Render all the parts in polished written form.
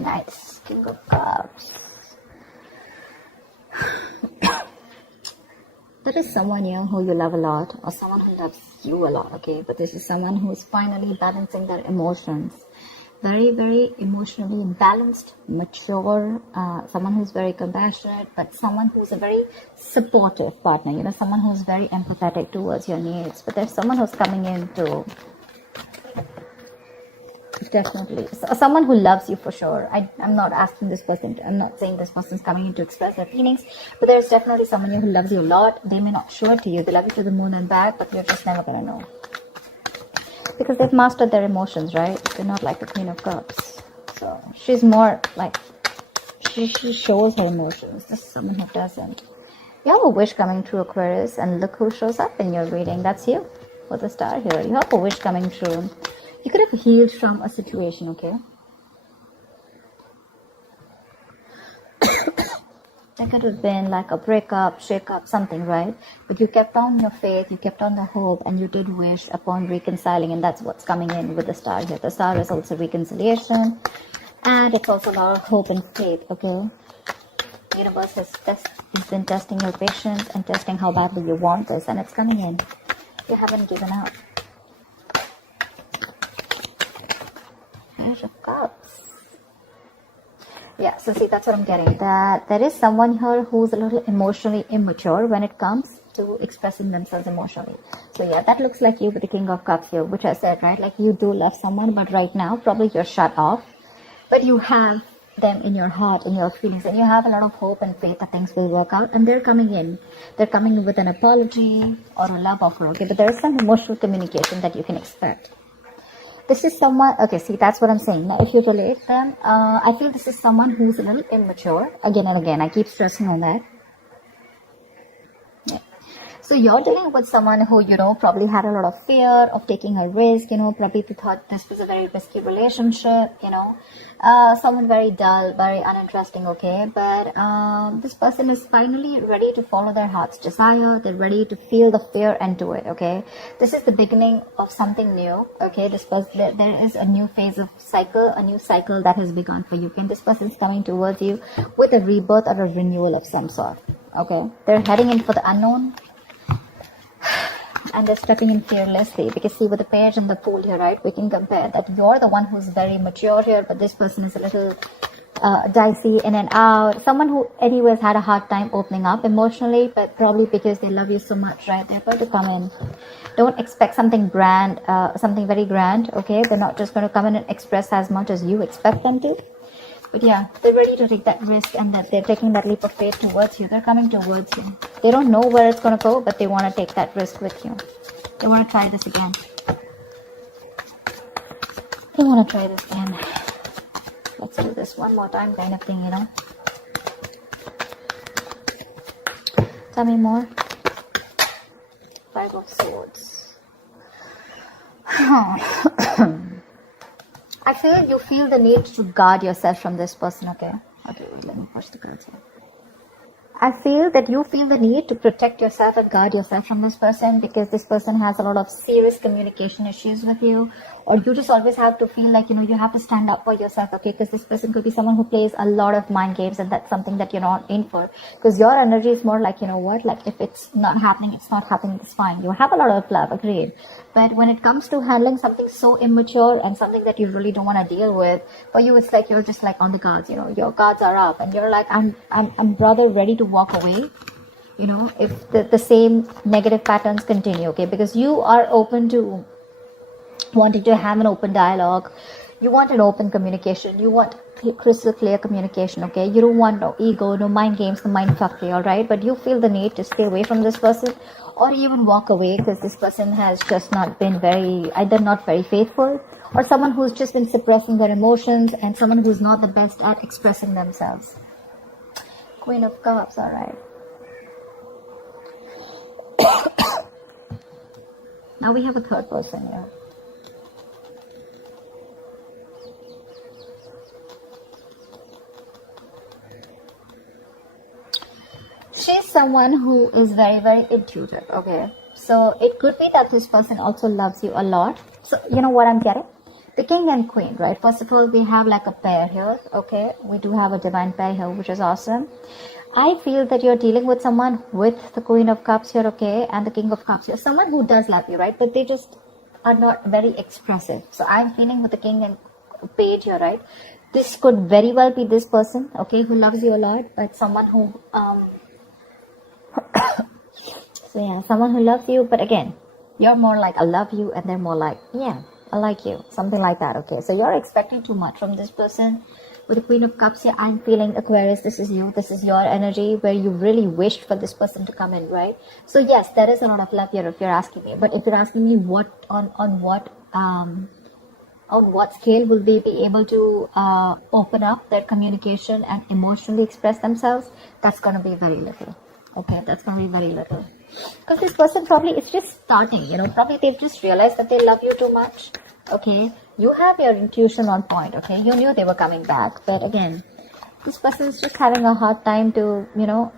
Nice. King of Cups. There is someone here who you love a lot, or someone who loves you a lot, okay? But this is someone who is finally balancing their emotions. Very, very emotionally balanced, mature, someone who's very compassionate, but someone who's a very supportive partner, you know, someone who's very empathetic towards your needs. But there's someone who's coming in to definitely, someone who loves you for sure. I'm not asking this person, I'm not saying this person's coming in to express their feelings, but there's definitely someone here who loves you a lot. They may not show it to you, they love you to the moon and back, but you're just never gonna know. Because they've mastered their emotions, right? They're not like the Queen of Cups. So she's more like, she shows her emotions. This is someone who doesn't. You have a wish coming true, Aquarius, and look who shows up in your reading. That's you, with the star here. You have a wish coming true. You could have healed from a situation, okay? That could have been like a breakup, shake-up, something, right? But you kept on your faith, you kept on the hope, and you did wish upon reconciling, and that's what's coming in with the star here. The star is also reconciliation, and it's also a lot of hope and faith, okay? The universe has been testing your patience and testing how badly you want this, and it's coming in. You haven't given up. Page of Cups. Yeah, so see, that's what I'm getting. That there is someone here who's a little emotionally immature when it comes to expressing themselves emotionally. So yeah, that looks like you with the King of Cups here, which I said, right? Like you do love someone, but right now probably you're shut off. But you have them in your heart, in your feelings, and you have a lot of hope and faith that things will work out, and they're coming in. They're coming in with an apology or a love offer, okay? But there is some emotional communication that you can expect. This is someone, okay, see, that's what I'm saying. Now, if you relate them, I feel this is someone who's a little immature. Again and again, I keep stressing on that. Yeah. So you're dealing with someone who, you know, probably had a lot of fear of taking a risk, you know, probably thought this was a very risky relationship, you know. Someone very dull, very uninteresting, okay? But this person is finally ready to follow their heart's desire. They're ready to feel the fear and do it, okay? This is the beginning of something new, okay? This person, there is a new phase of cycle, a new cycle that has begun for you, and this person is coming towards you with a rebirth or a renewal of some sort, okay? They're heading in for the unknown. And they're stepping in fearlessly, because see, with the page and the fool here, right, we can compare that you're the one who's very mature here, but this person is a little dicey, in and out. Someone who anyways had a hard time opening up emotionally, but probably because they love you so much, right, they're going to come in. Don't expect something grand, something very grand, okay? They're not just going to come in and express as much as you expect them to. But yeah, they're ready to take that risk, and that they're taking that leap of faith towards you. They're coming towards you. They don't know where it's going to go, but they want to take that risk with you. They want to try this again. They want to try this again. Let's do this one more time, kind of thing, you know. Tell me more. Five of Swords. I feel you feel the need to guard yourself from this person, okay? Okay, wait, let me push the cards here. I feel that you feel the need to protect yourself and guard yourself from this person, because this person has a lot of serious communication issues with you, or you just always have to feel like, you know, you have to stand up for yourself, okay? Because this person could be someone who plays a lot of mind games, and that's something that you're not in for, because your energy is more like, you know what, like if it's not happening, it's not happening, it's fine. You have a lot of love, agreed, but when it comes to handling something so immature and something that you really don't want to deal with, for you it's like you're just like on the guards, you know, your guards are up, and you're like, I'm rather ready to walk away, you know, if the same negative patterns continue, okay? Because you are open to wanting to have an open dialogue. You want an open communication. You want crystal clear communication, okay? You don't want no ego, no mind games, no mind fuckery, all right? But you feel the need to stay away from this person, or even walk away, because this person has just not been either not very faithful, or someone who's just been suppressing their emotions, and someone who's not the best at expressing themselves. Queen of Cups, all right. Now we have a third person here. She's someone who is very, very intuitive, okay? So it could be that this person also loves you a lot. So you know what I'm getting? The king and queen, right? First of all, we have like a pair here, okay? We do have a divine pair here, which is awesome. I feel that you're dealing with someone with the Queen of Cups here, okay? And the King of Cups here. Someone who does love you, right? But they just are not very expressive. So I'm feeling with the King and Page here, right? This could very well be this person, okay, who loves you a lot, but someone who, so yeah, someone who loves you, but again, you're more like, I love you, and they're more like, yeah, I like you, something like that, okay? So you're expecting too much from this person. With the Queen of Cups here, I'm feeling, Aquarius, this is you, this is your energy, where you really wished for this person to come in, right? So yes, there is a lot of love here if you're asking me, but if you're asking me what, on what scale will they be able to open up their communication and emotionally express themselves, that's going to be very little, okay? That's going to be very little. Because this person probably is just starting, you know, probably they've just realized that they love you too much, okay? You have your intuition on point, okay? You knew they were coming back, but again, this person is just having a hard time to, you know,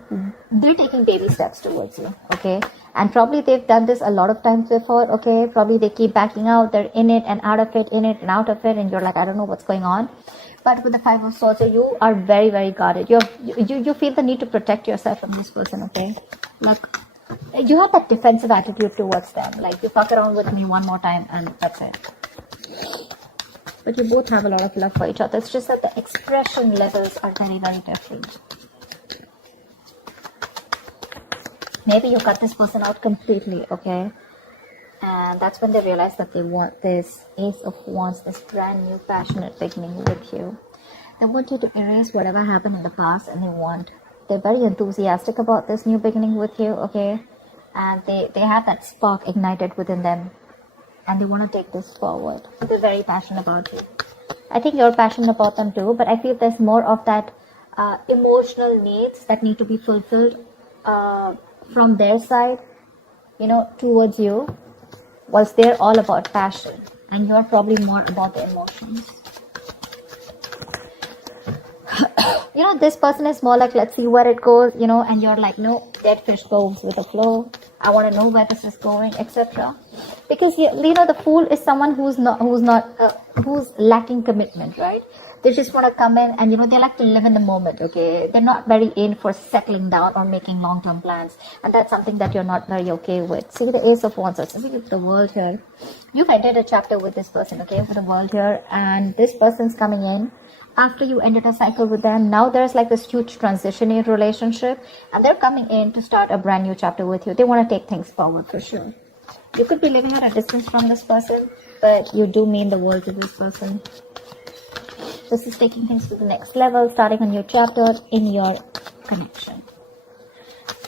they're taking baby steps towards you, okay? And probably they've done this a lot of times before, okay? Probably they keep backing out, they're in it and out of it, in it and out of it, and you're like, I don't know what's going on. But with the Five of Swords, you are very, very guarded. You feel the need to protect yourself from this person, okay? Like, you have that defensive attitude towards them. Like, you fuck around with me one more time and that's it. But you both have a lot of love for each other. It's just that the expression levels are very, very different. Maybe you cut this person out completely, okay? And that's when they realize that they want this Ace of Wands, this brand new passionate beginning with you. They want you to erase whatever happened in the past, and they're very enthusiastic about this new beginning with you, okay? And they have that spark ignited within them, and they want to take this forward. They're very passionate about you. I think you're passionate about them too, but I feel there's more of that emotional needs that need to be fulfilled from their side, you know, towards you, whilst they're all about passion, and you're probably more about the emotions. You know, this person is more like, let's see where it goes, you know, and you're like, no, dead fish goes with the flow. I want to know where this is going, etc. Because you know, the Fool is someone who's lacking commitment, right? They just want to come in and, you know, they like to live in the moment, okay? They're not very in for settling down or making long-term plans, and that's something that you're not very okay with. See the Ace of Wands, see with the World here. You've ended a chapter with this person, okay, with the World here, and this person's coming in after you ended a cycle with them. Now there's like this huge transition in your relationship, and they're coming in to start a brand new chapter with you. They want to take things forward for sure. You could be living at a distance from this person, but you do mean the world to this person. This is taking things to the next level, starting a new chapter in your connection.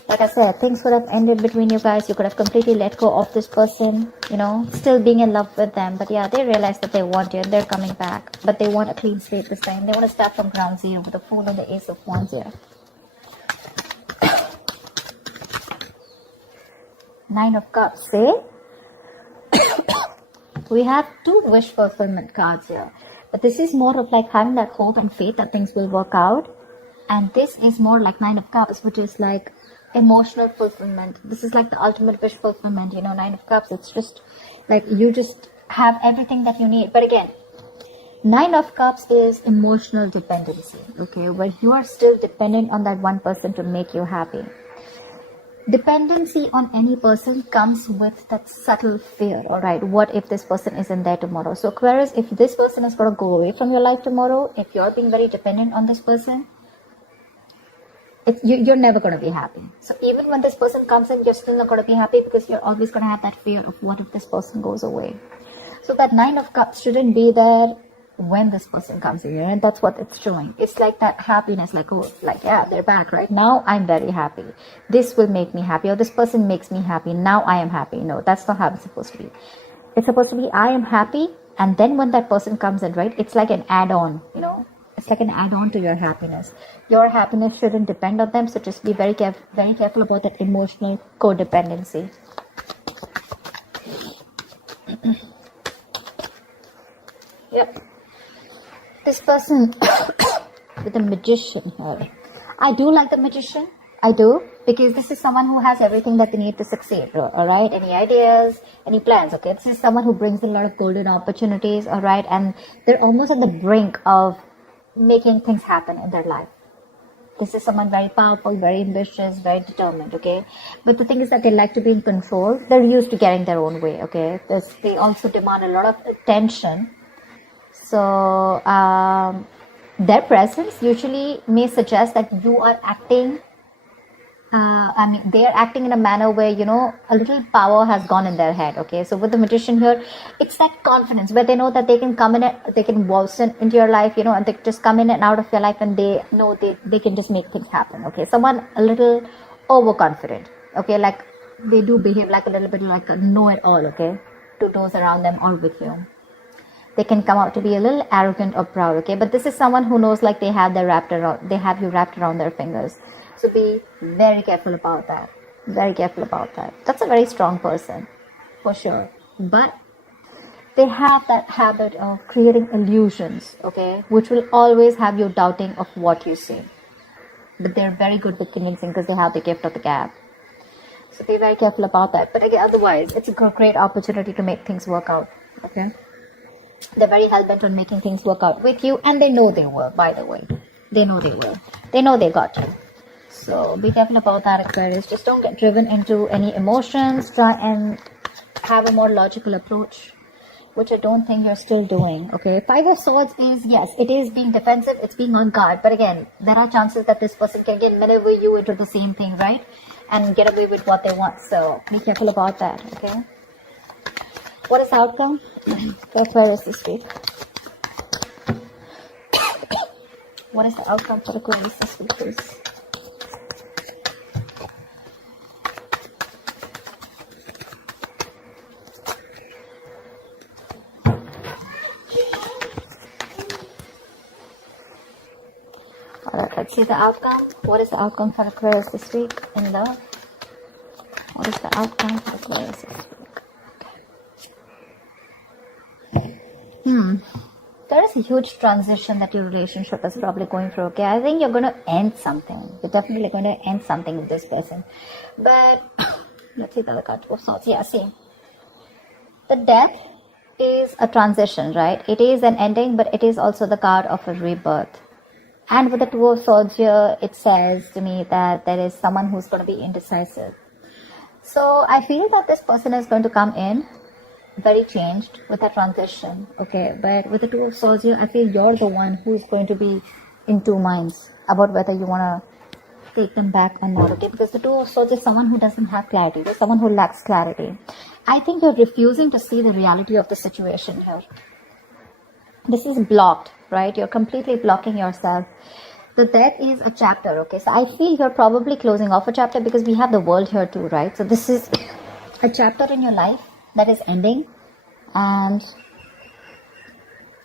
Like I said, things would have ended between you guys. You could have completely let go of this person, you know, still being in love with them. But yeah, they realize that they want you and they're coming back. But they want a clean slate this time. They want to start from ground zero with the Fool and the Ace of Wands here. Nine of Cups, eh? We have two wish fulfillment cards here. But this is more of like having that hope and faith that things will work out. And this is more like Nine of Cups, which is like emotional fulfillment. This is like the ultimate wish fulfillment, you know, Nine of Cups. It's just like you just have everything that you need. But again, Nine of Cups is emotional dependency, okay, where you are still dependent on that one person to make you happy. Dependency on any person comes with that subtle fear, all right? What if this person isn't there tomorrow? So Aquarius, if this person is going to go away from your life tomorrow, if you're being very dependent on this person, you're never going to be happy. So even when this person comes in, you're still not going to be happy because you're always going to have that fear of what if this person goes away. So that Nine of Cups shouldn't be there when this person comes in, and that's what it's showing. It's like that happiness, like, oh, like, yeah, they're back right now. I'm very happy. This will make me happy, or this person makes me happy. Now I am happy. No, that's not how it's supposed to be. It's supposed to be I am happy, and then when that person comes in, right, it's like an add-on, you know. It's like an add-on to your happiness. Your happiness shouldn't depend on them, so just be very careful about that emotional codependency. Yep. This person with the Magician here. I do like the Magician. I do. because this is someone who has everything that they need to succeed. All right, any ideas, any plans? Okay, this is someone who brings a lot of golden opportunities. All right, and they're almost at the brink of making things happen in their life. This is someone very powerful, very ambitious, very determined, okay? But the thing is that they like to be in control. They're used to getting their own way, okay? They also demand a lot of attention. So their presence usually may suggest that you are acting, they are acting in a manner where, a little power has gone in their head, okay? So with the Magician here, it's that confidence where they know that they can come in, they can waltz into your life, and they just come in and out of your life, and they know they can just make things happen, okay? Someone a little overconfident, okay? Like they do behave like a little bit like a know-it-all, okay? To those around them or with you. They can come out to be a little arrogant or proud, okay? But this is someone who knows like they have you wrapped around their fingers. So be very careful about that. Very careful about that. That's a very strong person, for sure. But they have that habit of creating illusions, okay? Which will always have you doubting of what you see. But they're very good with convincing because they have the gift of the gab. So be very careful about that. But again, otherwise, it's a great opportunity to make things work out, okay? They're very hell-bent on making things work out with you, and they know they will, by the way. They know they will. They know they got you. So be careful about that, Aquarius. Just don't get driven into any emotions. Try and have a more logical approach, which I don't think you're still doing, okay? Five of Swords is, yes, it is being defensive. It's being on guard. But again, there are chances that this person can again maneuver you into the same thing, right? And get away with what they want. So be careful about that, okay? What is the outcome for Aquarius this week? What is the outcome for Aquarius this week, please? Alright, let's see the outcome. What is the outcome for Aquarius this week in love? What is the outcome for Aquarius this week? There is a huge transition that your relationship is probably going through, okay? I think you're going to end something. You're definitely going to end something with this person. But, let's see the other card. Oh, Swords. Yeah, see. The Death is a transition, right? It is an ending, but it is also the card of a rebirth. And with the Two of Swords here, it says to me that there is someone who's going to be indecisive. So, I feel that this person is going to come in very changed with a transition, okay? But with the Two of Swords here, I feel you're the one who is going to be in two minds about whether you want to take them back or not, okay? Because the Two of Swords is someone who doesn't have clarity. There's someone who lacks clarity. I think you're refusing to see the reality of the situation here. This is blocked, right? You're completely blocking yourself. The Death is a chapter, okay? So I feel you're probably closing off a chapter because we have the World here too, right? So this is a chapter in your life that is ending, and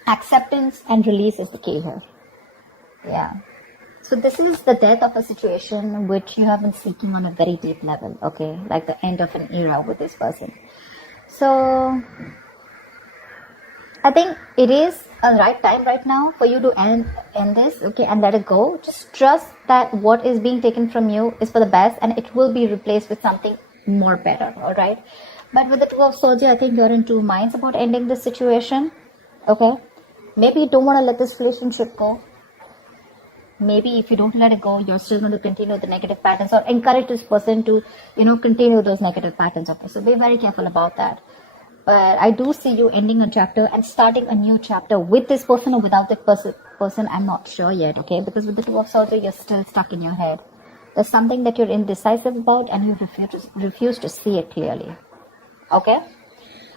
acceptance and release is the key here. Yeah. So this is the death of a situation which you have been seeking on a very deep level, okay? Like the end of an era with this person. So I think it is a right time right now for you to end this, okay, and let it go. Just trust that what is being taken from you is for the best, and it will be replaced with something more better, all right? But with the Two of Swords, I think you're in two minds about ending this situation, okay? Maybe you don't want to let this relationship go. Maybe if you don't let it go, you're still going to continue the negative patterns or encourage this person to, continue those negative patterns, okay? So be very careful about that. But I do see you ending a chapter and starting a new chapter with this person or without this person. I'm not sure yet, okay? Because with the Two of Swords, you're still stuck in your head. There's something that you're indecisive about and you refuse to see it clearly. Okay,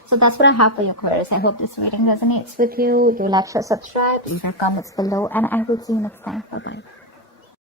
so that's what I have for you, Aquarius. I hope this reading resonates with you. Do like, share, subscribe, leave your comments below, and I will see you next time. Bye-bye.